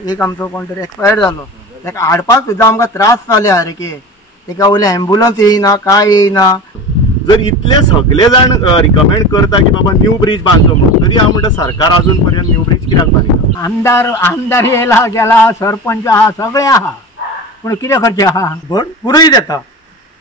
एक आमचो कोण तरी एक्सपायर जालो, ताका हाडपाक सुद्दां आमकां त्रास जाले सारके। ताका वयले एम्ब्युलन्स येयना, काय येयना। जर इतले सगळे जाण रिकमेंड करता की बाबा न्यू ब्रिज बांदचो म्हणून, तरी हांव म्हणटा सरकार अजून पर्यंत न्यू ब्रिज कित्याक बांदिना? आमदार येयला गेला, सरपंच आहा, सगळे आहा, पूण कितें करचें आहा? पुरोहित येता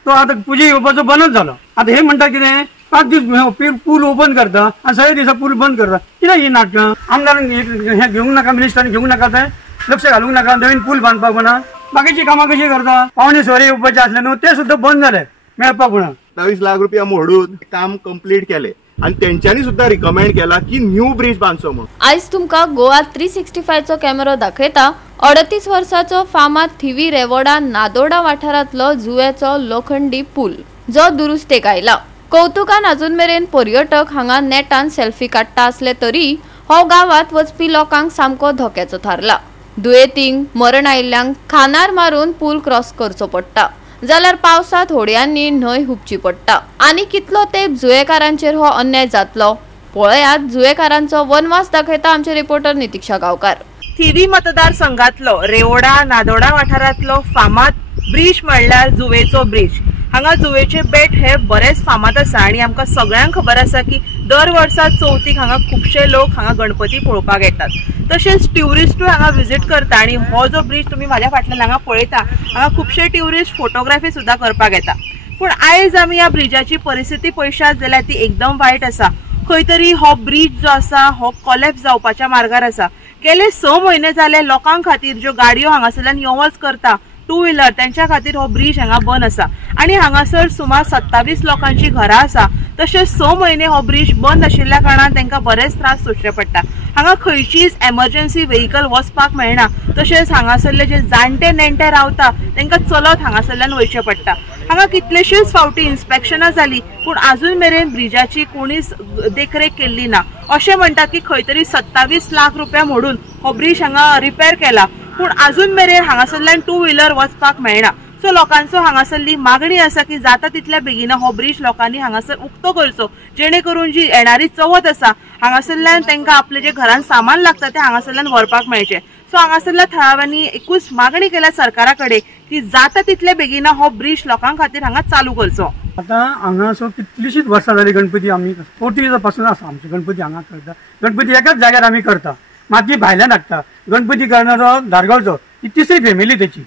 तो आता पुजे येवपाचो बंदच जालो। आता हे म्हणटा कितें 5 दीस पूल ओपन करता आनी 6 दिसा पूल बंद करता। कित्याक ही नाटकां? आमदारान हे घेवंक नाका, मिनिस्टरान घेवंक नाका, ते लक्ष घालूंक नाका, नवीन पूल बांदपाक म्हणा। बाकीची कामां कशी करता? पावणे सोरे येवपाचे आसले न्हू, ते सुद्दां बंद जाले मेळपाक म्हणा। 27 लाख रुपया मोडून काम कंप्लीट केले आणि तेंच्यांनी सुद्दां रिकमेंड केला की न्यू ब्रिज बांदचो म्हणून। आयज तुमकां गोवा 365 चो कॅमेरो दाखयता 38 वर्साचो फामाद थिवी रेवोडा नादोडा वाठारांतलो जुवेचो लोखंडी पूल, जो दुरुस्तेक आयला। कौतुकान अजून मेरेन पर्यटक हांगा नेटान सेल्फी काडटा आसले तरी हो गावात वचपी लोकांक सामको धोक्याचो थारला। दुयेतींक मरण आयिल्ल्यांक खानार मारून पूल क्रॉस करचो पडटा, जाल्यार पावसात होडयांनी न्हंय हुबची पडटा। आनी कितलो तेंप जुवेकारांचेर हो अन्याय जातलो? पळयात जुवेकारांचो वनवास दाखयता आमचे रिपोर्टर नितीक्षा गांवकार। थिवी मतदारसंघातलो रेवोडा नादोडा वाठारांतलो फामाद ब्रिज म्हणल्यार जुवेचो ब्रिज। हांगा जुवेचे बेट हे बरेच फामाद आसा आणि आमकां सगळ्यांक खबर आसा की दर वर्सा चवथीक हांगा खुबशे लोक हांगा गणपती पळोवपाक येतात। तशेंच ट्युरिस्टूय हांगा विजीट करता आणि हो जो ब्रिज तुम्ही माझ्या फाटल्यान हांगा पळयता, हांगा खुबशे ट्युरिस्ट फोटोग्राफी सुद्धा करपाक येता। पूण आयज आमी ह्या ब्रिजाची परिस्थिती पळयशात जाल्यार ती एकदम वायट आसा। खंय तरी हो ब्रिज जो आसा हो कोलॅप्स जावपाच्या मार्गार आसा। गेले 6 म्हयने जाले लोकांक खातीर ज्यो गाडयो हांगासरल्यान यो वच करता, 2 व्हीलर, त्यांच्या खातीर हो ब्रिज हांगा बंद आसा आणि हांगासर सुमार 27 लोकांची घरां आसा। तशेंच 6 म्हयने हो ब्रिज बंद आशिल्ल्या कारणान तांकां बरेच त्रास सोंसचे पडटा। हांगा खंयचीच एमर्जन्सी व्हेकल वचपाक मेळना। तशेंच हांगासरले जे जाणटे नेणटे रावता तांकां चलत हांगासरल्यान वयचें पडटा। हांगा कितलेशेच फावटी इन्स्पेक्शनां जाली पूण अजून मेरेन ब्रिजाची कोणीच देखरेख केल्ली ना। अशें म्हणटात की खंय तरी 27 लाख रुपया मोडून हो ब्रिज हांगा रिपेर केला, पूण अजून मेरेन हांगासरल्यान 2 व्हीलर वचपाक मेळना। सो लोकांचो हांगासरली मागणी आसा की जाता तितल्या बेगीन हो ब्रिज लोकांनी हांगासर उक्तो करचो, जेणे करून जी येणारी चवथ आसा हांगासरल्यान तांकां आपले जे घरान सामान लागता ते हांगासरल्यान व्हरपाक मेळचें। सो हांगासरल्या थळाव्यांनी एकूच मागणी केल्या सरकारा कडेन की जाता तितले बेगीन हो ब्रिज लोकां खातीर हांगा चालू करचो। आता हांगासर कितलीशीच वर्सां जाली गणपती आमी 40 पासून आसा आमचे गणपती हांगा करता। गणपती एकाच जाग्यार आमी करता, माती भायल्यान हाडटा। गणपती करणारो धारगांवचो, ती तिसरी फॅमिली तेची,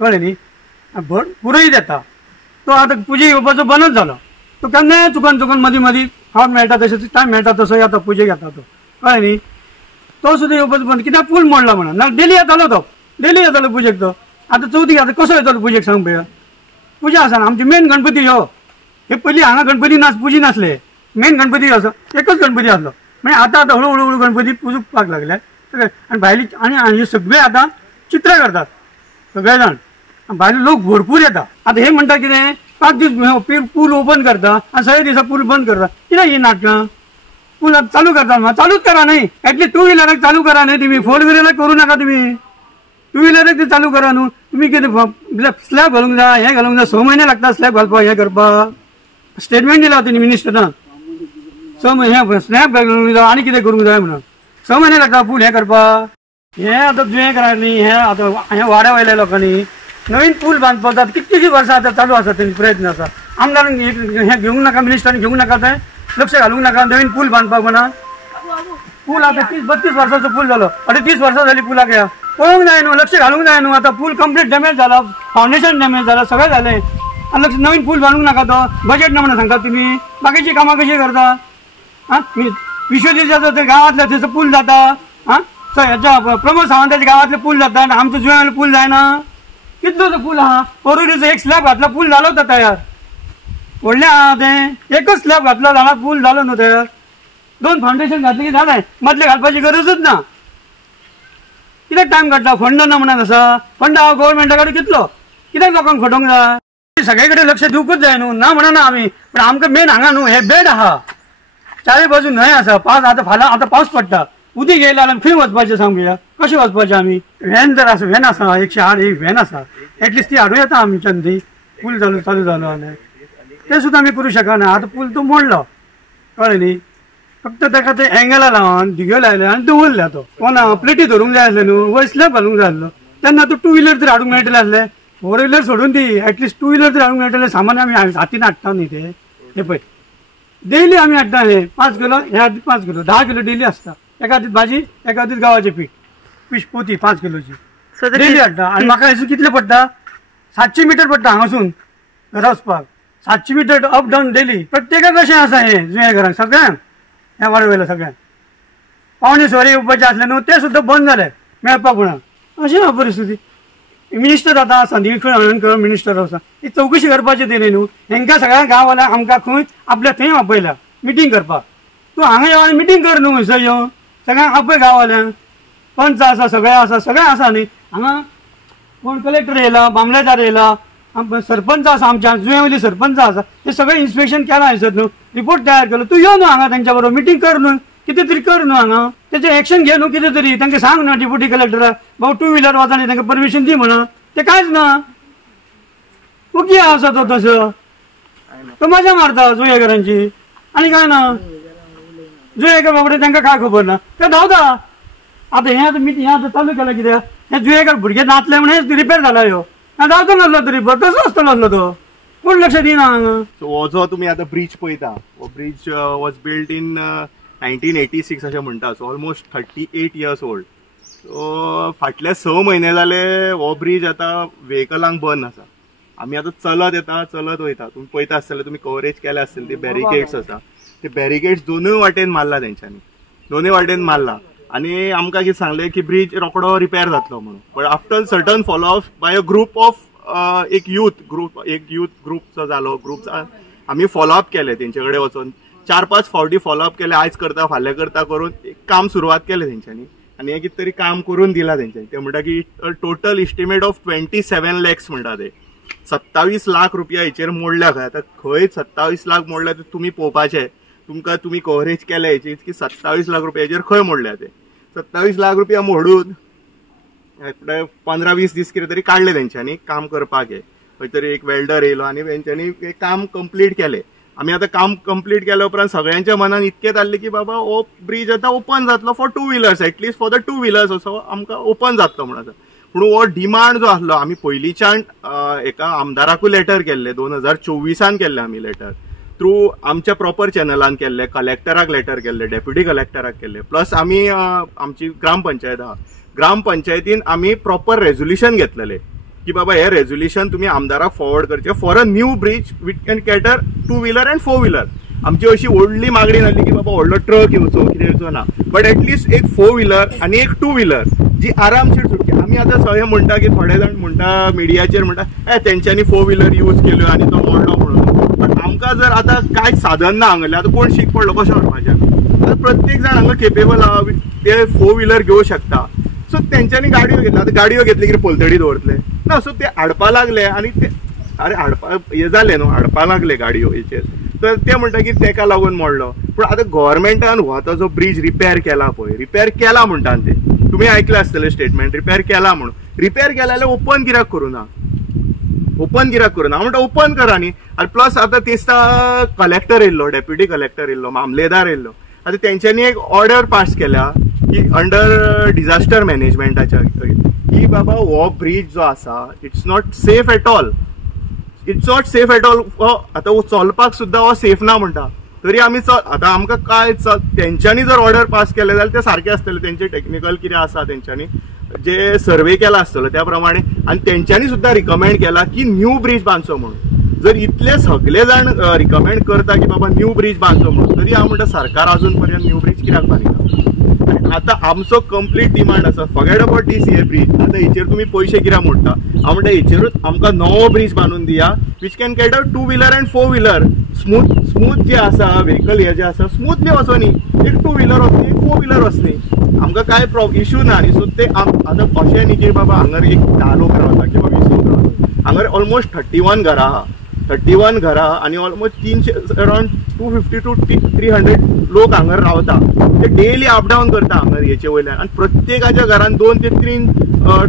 कळ्ळें न्ही। पुरोहित येता तो आता पुजे येवपाचो बंदच जालो। तो केन्नाय चुकून मदीं फावट मेळटा तशें टायम मेळटा तसो येता पुजेक येता तो, कळ्ळें न्ही। तो सुद्दां येवपाचो बंद, कित्याक पूल मोडला म्हणून। ना डेली येतालो तो, डेली येतालो पुजेक तो। आता चवथीक आता कसो येतालो पुजेक सांग पळया। पुजा आसा ना आमची मेन गणपती ह्यो। हे पयलीं हांगा गणपती पुजी नासले, मेन गणपती असो एकच गणपती आसलो। म्हणजे आता हळू गणपती पुजूपाक लागले आणि भायली आणि हे सगळे आता चित्र करतात सगळे जाण, भायले लोक भरपूर येता। आता हे म्हणटा कितें 5 दीस पूल ओपन करता आणि 6 दिसा पूल बंद करता। कित्याक ही नाटकां? पूल चालू करता, चालूच करा न्ही। ऍटलीस्ट 2 व्हीलराक चालू करा न्ही तुम्ही, 4 व्हीलराक करू नका तुम्ही। 2 व्हीलराक ते चालू करा न्हू तुम्ही। कितें स्लॅब घालूंक जाय, हे घालूंक जाय, 6 म्हयने लागता स्लॅब घालपाक, हे करपाक। स्टेटमेंट दिला तेणी मिनिस्टरान, 6 म्हयने स्लॅब घालूंक जाय आनी कितें करूंक जाय म्हणून। 6 म्हयने लागता पूल हे करपाक। हे आता तुवें करा न्ही, हे आता हे वाड्या वयल्या लोकांनी नवीन पूल बांदपाक कितलीशीं वर्सां आता चालू आसा, तेंचे प्रयत्न आसा। आमदारान हे घेवंक नाका, मिनिस्टरान घेवंक नाका, ते लक्ष घालूंक नाका, नवीन पूल बांदपाक म्हणा। पूल आता 30-32 वर्साचो पूल जालो, 38 वर्सां जाली पुलाक। ह्या पळोवंक जाय न्हू, लक्ष घालूंक जाय न्हू। आता पूल कंप्लीट डॅमेज जाला, फाउंडेशन डॅमेज जाला, सगळें जालें। आनी लक्ष नवीन पूल बांदूंक नाका, तो बजेट ना म्हणून सांगता तुम्ही। बाकीची कामां कशी करता? विश्वजीच्या गांवांतल्या थंयसर पूल जाता, हेच्या प्रमोद सावंताच्या गांवांतले पूल जाता आनी आमचो जुवेले पूल जायना। कितलो तो पूल आहा, परुरीचो एक स्लॅब घातला पूल जालो तो तयार। व्हडलें आहा तें, एकच स्लॅब घातलो जाल्यार पूल जालो न्हू तयार। 2 फाउंडेशन घातले की जालें, मदले घालपाची गरजूच ना। कित्याक टायम काडटा? फंड ना म्हणून आसा। फंड हांव गव्हर्मेंटा कडेन कितलो, कित्याक लोकांक फटोवंक जाय? सगळे कडेन लक्ष दिवंकूच जाय न्हू, ना म्हणना आमी। पण आमकां मेन हांगा न्हू हे बेड आहा, चारय बाजू न्हंय आसा। आता फाल्यां आता पावस पडटा, उदीक येयला जाल्यार खंय वचपाचें सांग पळया, कशें वचपाचें आमी? व्हॅन जर आसा, व्हॅन आसा 108 एक व्हॅन आसा, एटलिस्ट ती हाडूं येता आमच्यान ती। पूल चालू जालो जाल्यार ते सुद्दां आमी करूं शकना। आता पूल तो मोडलो, कळ्ळें न्ही। फक्त ताका ते एंगला लावन दिग्यो लायले आनी दवरल्या तो कोणा प्लेटी धरूंक जाय आसले न्हू वयर स्लॅब घालूंक जाय आसलो तेन्ना तो 2 व्हीलर तरी हाडूंक मेळटले आसले 4 व्हीलर सोडून दी एटलिस्ट 2 व्हीलर तरी हाडूंक मेळटले सामान आमी हातीन हाडटा न्ही ते हे पळय डेली आमी हाडटा हे 5 किलो ह्या 5 किलो 10 किलो डेली आसता एका दीस भाजी एका दीस गांवाचें पीठ पीठ पोती 5 किलोची डेली हाडटा आनी म्हाका हेसून कितले पडटा 700 मीटर पडटा हांगासून घरा वचपाक 700 मीटर अप डावन डेली प्रत्येकाक अशें आसा हे जुंया घरांक सगळ्यांक ह्या वाडवेला सगळ्यांक पावणे सोरे येवपाचे आसले न्हू ते सुद्दां बंद जाले मेळपाक म्हणा अशी ना परिस्थिती मिनिस्टर आतां संदीप हळर्णकर मिनिस्टर आसा ती चौकशी करपाची तेणी न्हू हेंकां सगळ्या गांववाल्यांक आमकां खंय आपल्या थंय आपयल्या मिटींग करपाक तूं हांगा येवन मिटींग कर न्हू थंय येवन सगळ्यांक आपय गांववाल्यांक पंच आसा सगळे आसा न्ही हांगा कोण कलेक्टर येयला मामलेदार येयला सरपंच आसा आमच्या जुंयेवयले सरपंच आसा ते सगळे इन्स्पेक्शन केलां हयसर न्हू रिपोर्ट तयार केलो तूं यो न्हू हांगा तेंच्या बरोबर मिटींग कर न्हू कितें तरी कर न्हू हांगा तेजें एक्शन घे न्हू कितें तरी तांकां सांग ना डिप्युटी कलेक्टराक भाऊ 2 व्हीलर वचना तांकां परमिशन दी म्हणा ते कांयच ना ओके आसा तो तसो तो मजा मारता जुंयेकारांची आनी काय ना जुंयेकार बाबडे तांकां काय खबर ना ते धांवता आतां हें मिटींग हें आतां चालू केलां कित्याक हे जुंयेकार भुरगे नाचले म्हणून रिपेर जाला ह्यो धांवतो नासलो तरी तसो आसतलो आसलो तो कोण लक्ष दिना हांगा हो जो तुम्ही आता ब्रिज पळयता हो ब्रिज वॉज बिल्ड इन 1986 अशें म्हणटा so almost 38 years old so फाटले 6 म्हयने जाले हो ब्रिज आता व्हेकलांक बंद आसा आमी आतां चलत येता चलत वयता तुम्ही पळयता आसतले तुम्ही कवरेज केले आसतले ते बॅरिकेड्स आसा ते बॅरिकेड्स दोनूय वाटेन मारला तेंच्यांनी दोनूय वाटेन मारला आनी आमकां कितें सांगलें की ब्रिज रोखडो रिपेर जातलो म्हणून but after certain follow up by a group of एक यूथ ग्रुप जो जालो ग्रुप आमी फॉलो अप केले तेंचे कडेन वचून 4-5 फावटी फॉलो अप केले आज करता फाल्यां करता करून काम सुरवात केलें तेंच्यांनी आनी हें कितें तरी काम करून दिलां तेंच्यांनी ते म्हणटा की टोटल इस्टिमेट ऑफ 27 लॅक्स म्हणटा ते 27 लाख रुपया हेचेर मोडल्या खंय आतां खंय 27 लाख मोडल्या ते तुमी पळोवपाचें तुमकां तुमी कव्हरेज केल्या हेची की 27 लाख रुपया हेचेर खंय मोडल्या ते 27 लाख रुपया मोडून 15-20 दीस कितें तरी काडले तेंच्यांनी काम करपाक खंय तरी एक वेल्डर येयलो आनी तेंच्यांनी काम कंप्लीट केलें आमी आतां काम कंप्लीट केल्या उपरांत सगळ्यांच्या मनान इतकें जाल्लें की बाबा हो ब्रिज आतां ओपन जातलो for 2 wheelers at least for the 2 wheelers असो आमकां ओपन जातलो म्हणून आसा पूण हो डिमांड जो आसलो आमी पयलींच्यान एका आमदाराकूय लेटर केल्ले 2024 केल्ले आमी लेटर थ्रू आमच्या प्रॉपर चॅनलान केल्ले कलेक्टराक लेटर केल्ले डेप्युटी कलेक्टराक केल्ले प्लस आमी आमची ग्रामपंचायत आहा ग्रामपंचायतीन आमी प्रॉपर रेझोल्युशन घेतलेले की बाबा हे रेझोल्युशन तुम्ही आमदाराक फॉरवर्ड करचे for a new bridge which can cater 2 wheeler and 4 wheeler आमची अशी व्हडली मागणी नासली की बाबा व्हडलो ट्रक येवचो कितें येवचो ना बट एटलीस्ट एक 4 व्हीलर आनी एक 2 व्हीलर जी आरामशीर सुटची आमी आतां सगळे म्हणटा की थोडे जाण म्हणटा मिडियाचेर म्हणटा तेंच्यांनी 4 व्हीलर यूज केल्यो आनी तो मोडलो म्हणून बट आमकां जर आतां कांयच साधन ना हांगले आतां कोण शीक पडलो कशें व्हरपाचें आतां प्रत्येक जाण हांगा केपेबल आहा ते 4 व्हीलर घेवंक शकता सो तेंच्यांनी गाडयो घेतल्या आतां गाडयो घेतले कितें पोलतडी दवरतले ना सो ते हाडपा लागले आनी ते अरे हाडपा हे जाले न्हू हाडपा लागले गाडयो हेचेर तर ते म्हणटा की तेका लागून मोडलो पूण आतां गोव्हर्मेंटान हो आतां जो ब्रिज रिपेर केला पळय रिपेर केला म्हणटा ते तुमी आयकले आसतले स्टेटमेंट रिपेर केला म्हणून रिपेर केला जाल्यार ओपन कित्याक करूना हांव म्हणटा ओपन करा न्ही आनी प्लस आतां दिसता कलेक्टर येयल्लो डेप्युटी कलेक्टर येयल्लो मामलेदार येयल्लो आतां तेंच्यांनी एक ऑर्डर पास केल्या की अंडर डिझास्टर मॅनेजमेंटाच्या की बाबा हो ब्रिज जो आसा it's not safe at all आतां चलपाक सुद्दां हो सेफ ना म्हणटा तरी आमी आतां आमकां काय तेंच्यांनी जर ऑर्डर पास केले जाल्यार ते सारखे आसतले तेंचे टेक्निकल कितें आसा तेंच्यांनी जे सर्वे केला आसतलो त्या प्रमाणे आनी तेंच्यांनी सुद्दां रिकमेंड केला की न्यू ब्रिज बांदचो म्हणून जर इतले सगळे जाण रिकमेंड करता की बाबा न्यू ब्रिज बांदचो म्हणून तरी हांव म्हणटा सरकार अजून पर्यंत न्यू ब्रिज कित्याक बांदिना आतां आमचो कंप्लीट डिमांड आसा फॉरगेट अबाउट दीस हे ब्रिज आतां हेचेर तुमी पयशे कित्याक म्हणटा हांव म्हणटा हेचेरूच आमकां नवो ब्रिज बांदून दिया which can cater 2 wheeler and 4 wheeler smooth जे आसा व्हेकल हे जे आसा स्मूथली वचोनी एक 2 व्हीलर वचनी एक 4 व्हीलर वचनी आमकां काय इश्यू ना न्ही सो ते आतां अशें न्ही की बाबा हांगर एक 10 लोक रावता किंवा 20 लोक रावता हांगर ऑलमोस्ट 31 घरां आहा 31 घरां आनी ऑलमोस्ट 300 अराउंड 250 to 300 लोक हांगर रावता ते डेली अप डावन करता हांगर हेचे वयल्यान आनी प्रत्येकाच्या घरान 2 ते 3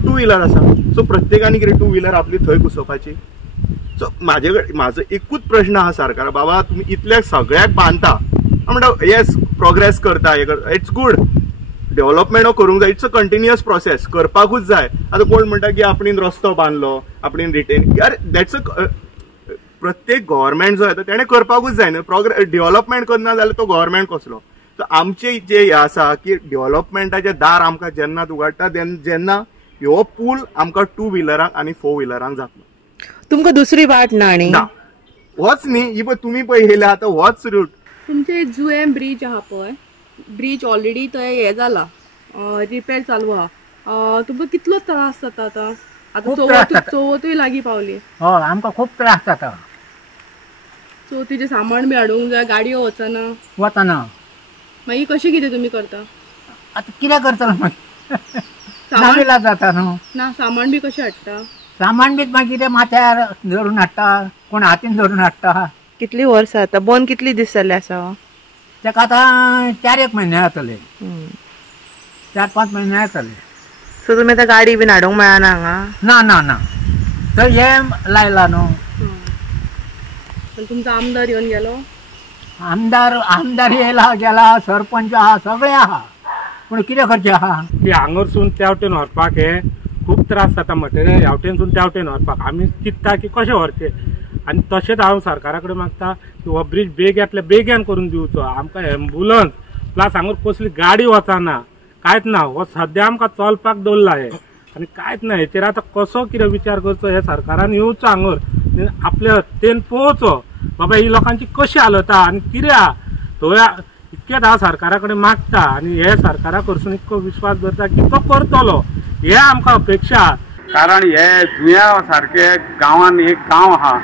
2 व्हीलर आसा सो प्रत्येकानी कितें 2 व्हीलर आपली थंय घुसोवपाची सो म्हाजो एकूच प्रश्न आहा सरकार बाबा तुमी इतल्या सगळ्याक बांदता म्हणटा येस प्रोग्रेस करता इट्स गुड. डेव्हलपमेंट करूंक जाय. It's a continuous process. करपाकूच जाय. आता कोण म्हणटा की आपणीन रस्तो बांदलो, आपणीन रिटेन, यार दॅट्स अ प्रत्येक गव्हर्मेंट जो येता तेणे करपाकूच जाय न्हू. डेव्हलपमेंट करना जाल्यार तो गव्हर्मेंट कसलो. सो आमचे जे हे आसा की डेव्हलपमेंटाचे दार आमकां जेन्ना उगडटा जेन्ना ह्यो पूल आमकां 2 व्हिलरांक आनी 4 व्हिलरांक जातलो. तुमकां दुसरी वाट ना न्ही. ना होच न्ही. इवन तुमी पळय येयला आतां होच रूट. तुमचे जुएम ब्रिज आहा पळय, ब्रिज ऑलरेडी थंय हे जाला, रिपेर चालू आहा. तुमकां कितलो त्रास जाता आतां? आतां चवथूय लागीं पावली. हय आमकां खूब त्रास जाता. चवथीचें सामान बी हाडूंक जाय, गाडयो वचना. मागीर कशें कितें तुमी करता? आतां कितें करतलो मागीर? नाविलाज जाता न्हू. ना सामान बी कशें हाडटा? सामान बी मागीर कितें माथ्यार धरून हाडटा, कोण हातीन धरून हाडटा. कितली वर्सां आता बंद कितली दीस जाले आसा? ताका आतां 4-1 म्हयने जातले. 4-5 म्हयने जातले. सो तुमी आतां गाडी बीन हाडूंक मेळना हांगा? ना ना ना थंय हे लायला न्हू. तुमचो आमदार येवन गेलो? आमदार येयला गेला, सरपंच आहा, सगळे आहा, पूण कितें करचें आहा? की हांगरसून त्या वटेन व्हरपाक हे खूब त्रास जाता. मटेरियल ह्या वटेनसून त्या वटेन व्हरपाक आमी चिंतता की कशें व्हरचें. आनी तशेंच हांव सरकारा कडेन मागता की हो ब्रिज बेग्यांतल्या बेग्यान करून दिवचो. आमकां एम्बुलन्स प्लस हांगा कसली गाडी वचना, कांयच ना. हो सद्या आमकां चलपाक दवरला हे, आनी कांयच ना. हेचेर आतां कसो कितें विचार करचो, हे सरकारान येवचो हांगर आपल्या तेन पळोवचो बाबा ही लोकांची कशी हालत आहा आनी कितें आहा. थंय इतकेंच हांव सरकारा कडेन मागता आनी हे सरकारा कडसून इतको विश्वास धरता की तो करतलो. हे आमकां अपेक्षा आहा. कारण हे जुया सारखे गांवान एक गांव आहा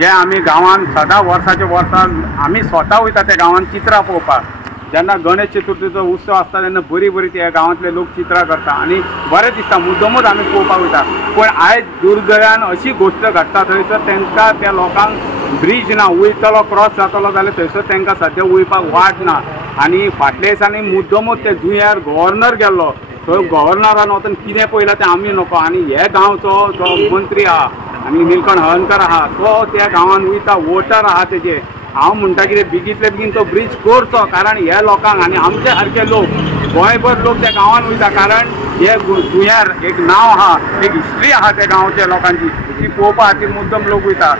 जे आमी गांवान सदां वर्साच्या वर्सान आमी स्वता वयता त्या गांवान चित्रां पळोवपाक. जेन्ना गणेश चतुर्थीचो उत्सव आसता तेन्ना बरी बरी त्या गांवांतले लोक चित्रां करता आनी बरें दिसता. मुद्दमूच आमी पळोवपाक वयता. पूण आयज दुर्दैवान अशी गोश्ट घडटा थंयसर तांकां त्या लोकांक ब्रिज ना. वयतलो क्रॉस जातलो जाल्यार थंयसर तांकां सद्या वयपाक वाट ना. आनी फाटल्या दिसांनी मुद्दमूच ते जुंयार गव्हर्नर गेल्लो. थंय गव्हर्नरान वचून कितें पळयलां तें आमी नको. आनी हे गांवचो जो मंत्री आहा आनी निलकंठ हळर्णकर आहा तो त्या गांवान वयता, वोटर आहा तेजे. हांव म्हणटा कितें बेगींतले बेगीन तो ब्रिज करचो. कारण हे लोकांक आनी आमचे सारके लोक गोंयभर लोक त्या गांवान वयता. कारण हे जुंयार एक नांव आहा, एक हिस्ट्री आहा त्या गांवच्या लोकांची, ती पळोवपा खातीर मुद्दम लोक वयता.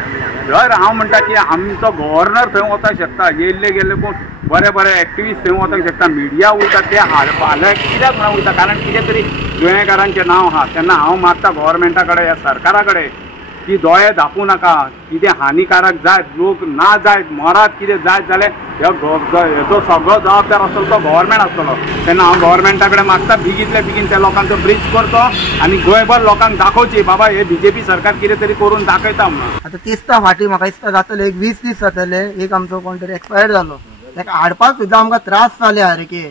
जर हांव म्हणटा की आमचो गव्हर्नर थंय वचूंक शकता, येयल्ले गेल्ले कोण बरे बरे एक्टिविस्ट थंय वचूंक शकता, मिडिया वयता ते हाल्या कित्याक म्हणून वयता. कारण कितें तरी जुंयेकारांचें नांव आहा. तेन्ना हांव मागता गव्हर्मेंटा कडेन, ह्या सरकारा कडेन की दोळे धांपू नाका. कितें हानिकारक जायत, लोक ना जायत, मरात कितें जायत जाल्यार हेजो सगळो जबाबदार आसतलो तो गव्हर्मेंट आसतलो. तेन्ना हांव गव्हर्मेंटा कडेन मागता बेगींतल्या बेगीन त्या लोकांचो ब्रिज करचो आनी गोंयभर लोकांक दाखोवची बाबा हे बीजेपी सरकार कितें तरी करून दाखयता म्हणून. आतां तिसता फाटी म्हाका दिसता जातले एक 20 दीस जातले. एक आमचो कोण तरी एक्सपायर जालो. ताका हाडपाक सुद्दां आमकां त्रास जाले सारके.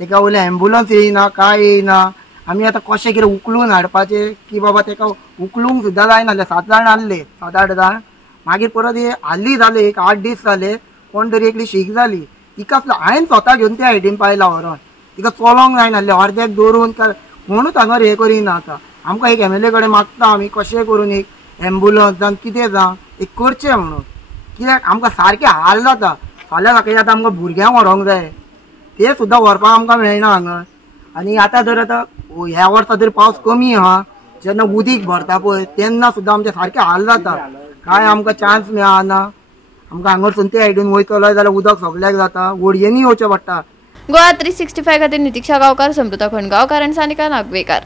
ताका उलय एम्बुलन्स येयना, काय येयना. आमी आतां कशें कितें उखलून हाडपाचें की बाबा ताका उखलूंक सुद्दां जायनासलें. 7 जाण आहले, 7-8 जाण. मागीर परत हे हाल्ली जाले, एक 8 दीस जाले. कोण तरी एकली शीक जाली. तिका हांवें स्वता घेवन त्या हायटीन पायला व्हरोन. तिका चलोंक जायनासलें, अर्द्याक दवरून कोणूच हांगा हे करिना. आतां आमकां एक MLA कडेन मागता आमी कशें करून एक एम्बुलन्स जावन कितें जावं एक करचें म्हणून. कित्याक आमकां सारकें हाल जाता. फाल्यां सकाळीं आतां आमकां भुरग्यांक व्हरोंक जाय, ते सुद्दां व्हरपाक आमकां मेळना हांगा. आनी आतां जर आतां ह्या वर्सा तरी पावस कमी आहा, जेन्ना उदीक भरता पळय तेन्ना सुद्दां आमचे सारके हाल जाता. काय आमकां चान्स मेळना. आमकां हांगरसून ते सायडीन वयतलो जाल्यार उदक सगळ्याक जाता, व्हडयेनी येवचें पडटा. गोवा 365 खातीर नितीक्षा गांवकार, समृता खणगांवकार आनी सानिका नागवेकर.